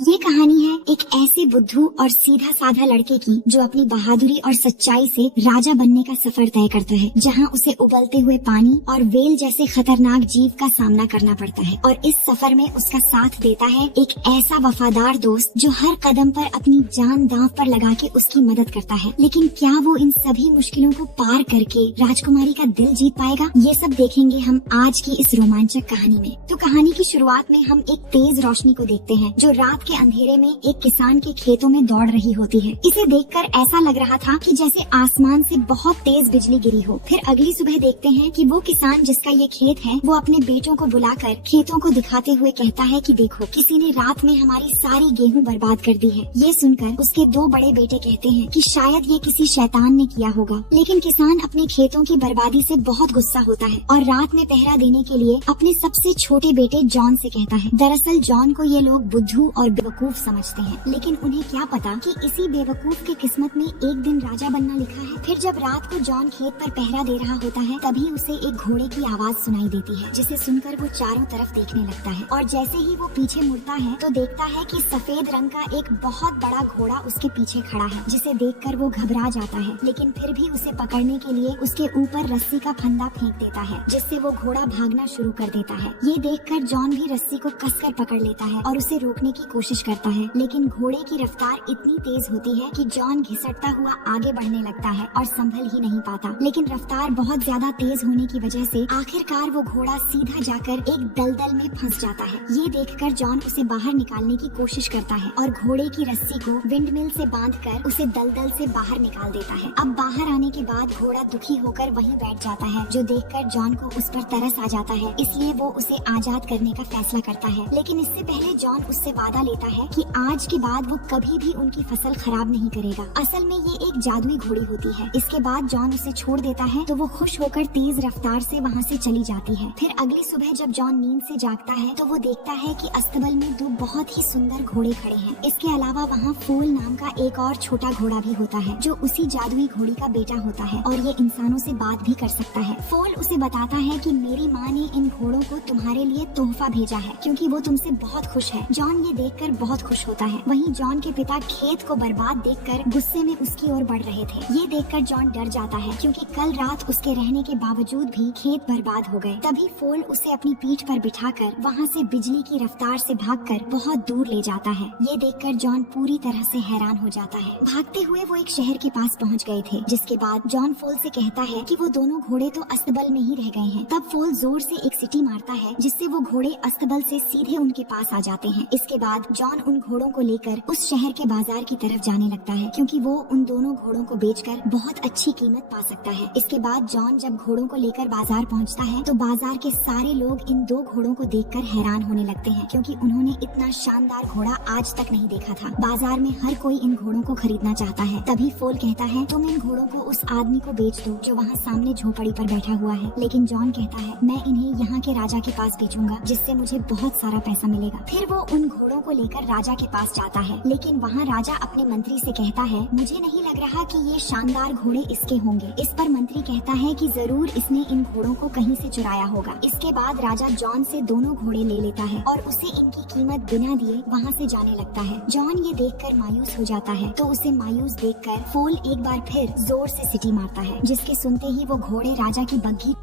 ये कहानी है एक ऐसे बुद्धू और सीधा साधा लड़के की जो अपनी बहादुरी और सच्चाई से राजा बनने का सफर तय करता है, जहां उसे उबलते हुए पानी और वेल जैसे खतरनाक जीव का सामना करना पड़ता है। और इस सफर में उसका साथ देता है एक ऐसा वफादार दोस्त जो हर कदम पर अपनी जान दांव पर लगा के उसकी मदद करता है। लेकिन क्या वो इन सभी मुश्किलों को पार करके राजकुमारी का दिल जीत पाएगा? ये सब देखेंगे हम आज की इस रोमांचक कहानी में। तो कहानी की शुरुआत में हम एक तेज रोशनी को देखते हैं जो रात के अंधेरे में एक किसान के खेतों में दौड़ रही होती है। इसे देखकर ऐसा लग रहा था कि जैसे आसमान से बहुत तेज बिजली गिरी हो। फिर अगली सुबह देखते हैं कि वो किसान जिसका ये खेत है वो अपने बेटों को बुलाकर खेतों को दिखाते हुए कहता है कि देखो, किसी ने रात में हमारी सारी गेहूं बर्बाद कर दी है। ये सुनकर उसके दो बड़े बेटे कहते हैं कि शायद ये किसी शैतान ने किया होगा। लेकिन किसान अपने खेतों की बर्बादी से बहुत गुस्सा होता है और रात में पहरा देने के लिए अपने सबसे छोटे बेटे जॉन से कहता है। दरअसल जॉन को ये लोग बुद्धू और बेवकूफ समझते हैं, लेकिन उन्हें क्या पता कि इसी बेवकूफ की किस्मत में एक दिन राजा बनना लिखा है। फिर जब रात को जॉन खेत पर पहरा दे रहा होता है तभी उसे एक घोड़े की आवाज सुनाई देती है, जिसे सुनकर वो चारों तरफ देखने लगता है। और जैसे ही वो पीछे मुड़ता है तो देखता है कि सफेद रंग का एक बहुत बड़ा घोड़ा उसके पीछे खड़ा है, जिसे देखकर वो घबरा जाता है। लेकिन फिर भी उसे पकड़ने के लिए उसके ऊपर रस्सी का फंदा फेंक देता है, जिससे वो घोड़ा भागना शुरू कर देता है। ये देखकर जॉन भी रस्सी को कसकर पकड़ लेता है और उसे रोकने की कोशिश करता है, लेकिन घोड़े की रफ्तार इतनी तेज होती है कि जॉन घिसटता हुआ आगे बढ़ने लगता है और संभल ही नहीं पाता। लेकिन रफ्तार बहुत ज्यादा तेज होने की वजह से आखिरकार वो घोड़ा सीधा जाकर एक दलदल में फंस जाता है। ये देखकर जॉन उसे बाहर निकालने की कोशिश करता है और घोड़े की रस्सी को विंडमिल से बांधकर उसे दलदल से बाहर निकाल देता है। अब बाहर आने के बाद घोड़ा दुखी होकर वहीं बैठ जाता है, जो देखकर जॉन को उस पर तरस आ जाता है। इसलिए वो उसे आजाद करने का फैसला करता है। लेकिन इससे पहले जॉन उससे वादा लेता है कि आज के बाद वो कभी भी उनकी फसल खराब नहीं करेगा। असल में ये एक जादुई घोड़ी होती है। इसके बाद जॉन उसे छोड़ देता है तो वो खुश होकर तेज रफ्तार से वहाँ से चली जाती है। फिर अगली सुबह जब जॉन नींद से जागता है तो वो देखता है कि अस्तबल में दो बहुत ही सुंदर घोड़े खड़े हैं। इसके अलावा वहाँ फूल नाम का एक और छोटा घोड़ा भी होता है, जो उसी जादुई घोड़ी का बेटा होता है और ये इंसानों से बात भी कर सकता है। फूल उसे बताता है कि मेरी माँ ने इन घोड़ों को तुम्हारे लिए तोहफा भेजा है, क्योंकि वो तुमसे बहुत खुश है। जॉन ये देखकर बहुत खुश होता है। वहीं जॉन के पिता खेत को बर्बाद देखकर गुस्से में उसकी ओर बढ़ रहे थे। ये देखकर जॉन डर जाता है, क्योंकि कल रात उसके रहने के बावजूद भी खेत बर्बाद हो गए। तभी फूल उसे अपनी पीठ पर बिठाकर वहाँ से बिजली की रफ्तार से भागकर बहुत दूर ले जाता है। ये देखकर जॉन पूरी तरह से हैरान हो जाता है। भागते हुए वो एक शहर के पास पहुँच गए थे, जिसके बाद जॉन फूल से कहता है कि वो दोनों घोड़े तो अस्तबल में ही रह गए हैं। तब फूल जोर से एक सीटी मारता है, जिससे वो घोड़े अस्तबल से सीधे उनके पास आ जाते हैं। इसके बाद जॉन उन घोड़ों को लेकर उस शहर के बाजार की तरफ जाने लगता है, क्योंकि वो उन दोनों घोड़ों को बेचकर बहुत अच्छी कीमत पा सकता है। इसके बाद जॉन जब घोड़ों को लेकर बाजार पहुंचता है तो बाजार के सारे लोग इन दो घोड़ों को देखकर हैरान होने लगते हैं, क्योंकि उन्होंने इतना शानदार घोड़ा आज तक नहीं देखा था। बाजार में हर कोई इन घोड़ों को खरीदना चाहता है। तभी फूल कहता है, तुम इन घोड़ों को उस आदमी को बेच दो जो वहाँ सामने झोपड़ी पर बैठा हुआ है। लेकिन जॉन कहता है, मैं इन्हें यहाँ के राजा के पास बेचूंगा, जिससे मुझे बहुत सारा पैसा मिलेगा। फिर वो उन घोड़ों को लेकर राजा के पास जाता है, लेकिन वहाँ राजा अपने मंत्री से कहता है, मुझे नहीं लग रहा कि ये शानदार घोड़े इसके होंगे। इस पर मंत्री कहता है कि जरूर इसने इन घोड़ों को कहीं से चुराया होगा। इसके बाद राजा जॉन से दोनों घोड़े ले लेता है और उसे इनकी कीमत बिना दिए वहाँ से जाने लगता है। जॉन ये देखकर मायूस हो जाता है, तो उसे मायूस देखकर फूल एक बार फिर जोर से सीटी मारता है, जिसके सुनते ही वो घोड़े राजा की बग्घी